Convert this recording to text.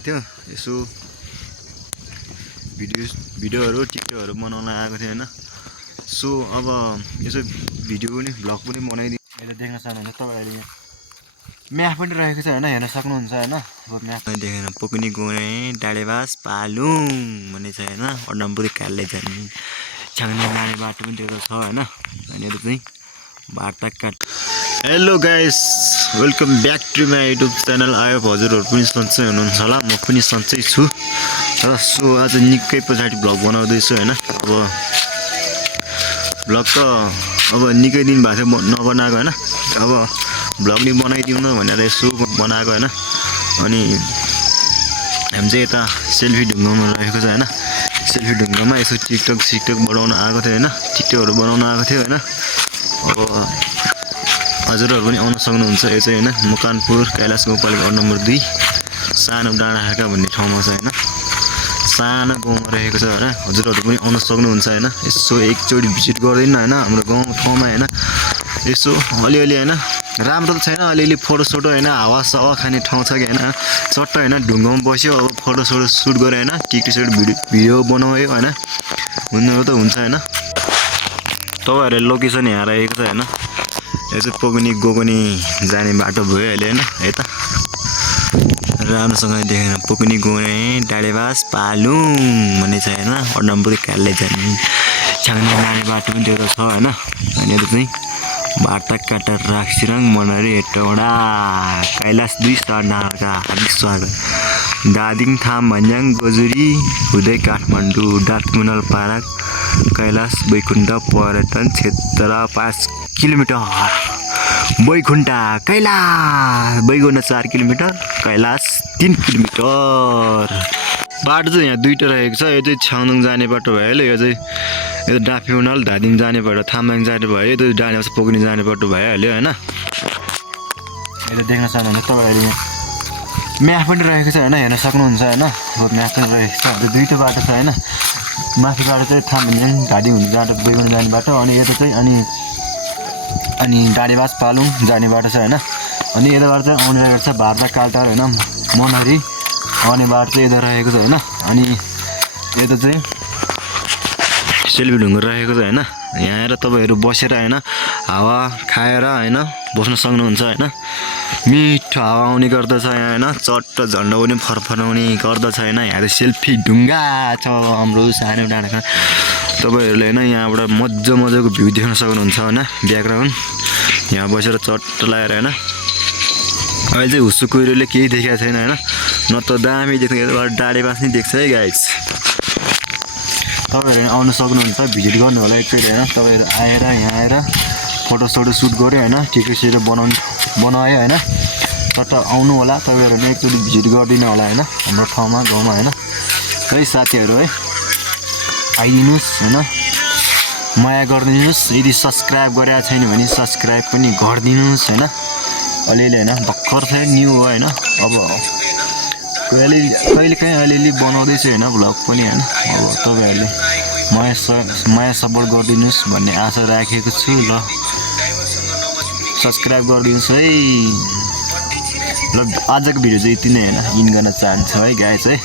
थियो यसो भिडियोहरु टिकटकहरु बनाउन आएको थियो हैन। सो अब यसो भिडियो पनि भ्लग पनि बनाइदिनु। अहिले देख्न सक्नुहुन्छ तपाईहरुले म्याप पनि रहेको छ हैन, हेर्न सक्नुहुन्छ हैन। अब म्याप पनि देखेन पोकनी गोरे डाडेबास पालुङ भन्ने छ हैन। अडम्बुरी कालले जाने छाङ्ने जाने बाटो पनि देख्दै छ हैन। अनि यो चाहिँ बाटा काट। Hello guys, welcome back to my YouTube channel. आयो हजुरहरु पनि सन्चै हुनुहुन्छ होला, म पनि सन्चै छु। र सो आज निकै पछाडी भ्लग बनाउँदै छु हैन। अब भ्लग त अब निकै दिन भएको थियो नबनाएको हैन। अब भ्लग नि बनाइदिउँ न भनेर यसो बनाएको हैन। अनि हामी चाहिँ यता सेल्फी ढुङ्गामा रहेको छ हैन। सेल्फी ढुङ्गामा यसो टिकटक बनाउन आएको थियो हैन। टिकटकहरु बनाउन आएको थियो हैन। अब हजुरहरु पनि आउन सक्नुहुन्छ। यो चाहिँ हैन मकनपुर कैलाश गाउँपालिका वडा नम्बर 2 सानो डाँडाखर्का भन्ने ठाउँमा छ हैन। सानो गाउँमा रहेको छ हैन। हजुरहरु पनि आउन सक्नुहुन्छ हैन। यसो एकचोटी भिजिट गर्दिन हैन हाम्रो गाउँ ठाउँमा हैन। यसो अलिअलि हैन, राम्रो त छैन, अलिअलि फोटो सोटो हैन, हावा सावा खाने ठाउँ छ कि हैन। चट्ट हैन ढुङ्गामा बस्यो, अब फोटो सोटो सुट गरे हैन, टिकटक भिडियो बनायो हैन। हुनु त हुन्छ हैन। तपाईहरुले लोकेसन यहाँ रहेको छ हैन। यो चाहिँ पोगनी गोगनी जाने बाटो भयो अहिले हैन। यता राम्रोसँग देखेन पोगनी गोरे डाडेबास पालुङ भन्ने छ हैन। अडम्बुरी कालले जाने छाङ्ने जाने बाटो पनि देख्दै छ हैन। अनि यो चाहिँ बाटा काटा राखसिरङ मनरी हेटौडा कैलाश 2 स्टार नाका हार्दिक स्वागत। दादिङ थाम भन्ज्याङ गोजुरी हुँदै काठमाडौँ डाटमुनल पार्क कैलाश वैकुण्ठ पर्यटन क्षेत्र 5 kilometre. Vaikuntha Kailash Vaikuntha 4 kilometre, Kailash 3 kilometre. बाटो चाहिँ यहाँ दुईटा रहेको छ। यो चाहिँ छाङदुङ जाने बाटो भयो। यो चाहिँ यो डाफिउनल धादिङ जाने बाटो, थामबाङ जाने भयो। यो चाहिँ डाँडाबाट पोगनी जाने बाटो भइहाल्यो हैन। यो देख्न सक्नुहुन्छ तपाईहरुले म्याप पनि रहेको छ हैन, हेर्न सक्नुहुन्छ हैन। अब म्याप पनि रहेको छ। यो दुईटा बाटो छ हैन। माथिबाट चाहिँ थामबाङ धादिङ हुने बाटो वैकुण्ठ जाने बाटो, अनि यता चाहिँ अनि डाडेबास पालुङ जाने बाटो छ हैन। अनि यताबाट चाहिँ आउने रहेको छ भारत कालटार हैन, मनहरी आउने बाटो चाहिँ यता रहेको छ हैन। अनि यता चाहिँ सेल्फी ढुङ्गा रहेको छ हैन। यहाँ आएर तपाईहरु बसेर हैन हावा खाएर हैन बस्न सक्नुहुन्छ हैन। मिठो हावा आउने गर्दछ यहाँ हैन। चट्ट झन्डा पनि फरफराउने गर्दछ हैन। यहाँ सेल्फी ढुङ्गा छ हाम्रो सानो डाँडामा। तपाईहरुले हैन यहाँबाट मजाको भ्यू देख्न सक्नुहुन्छ हैन। ब्याकग्राउन्ड यहाँ बसेर चट्ट लाएर हैन। अहिले चाहिँ हुस्सु कुहिरोले केही देखेको छैन हैन। न त दामी देख्ने यताबाट डाडेबास नि देख्छ है गाइस। तपाईहरु आउन सक्नुहुन्छ, भिजिट गर्नु होला एकचोटि हैन। तपाईहरु आएर यहाँ आएर फोटो सोटो सुट गर्यो हैन, टिकटक सेट बनायो हैन। चट्ट आउनु होला, तपाईहरु एकचोटि भिजिट गर्दिनु होला हैन हाम्रो ठाउँमा गाउँमा हैन। है साथीहरु है आइदिनुस् हैन, माया गरिदिनुस्। यदि सब्स्क्राइब गरेको छैन भने सब्स्क्राइब पनि गरिदिनुस् हैन। अलिअलि हैन भर्खर चाहिँ न्यू हो हैन। अब कहिलेकाहीँ अलिअलि बनाउँदैछु हैन भ्लग पनि हैन। अब तपाईहरुले माया सपोर्ट गरिदिनुस् भन्ने आशा राखेको छु। ल सब्स्क्राइब गरिदिनुस् है। ल आजको भिडियो चाहिँ यति नै हैन, इन गर्न चाहन्छु है गाइस है।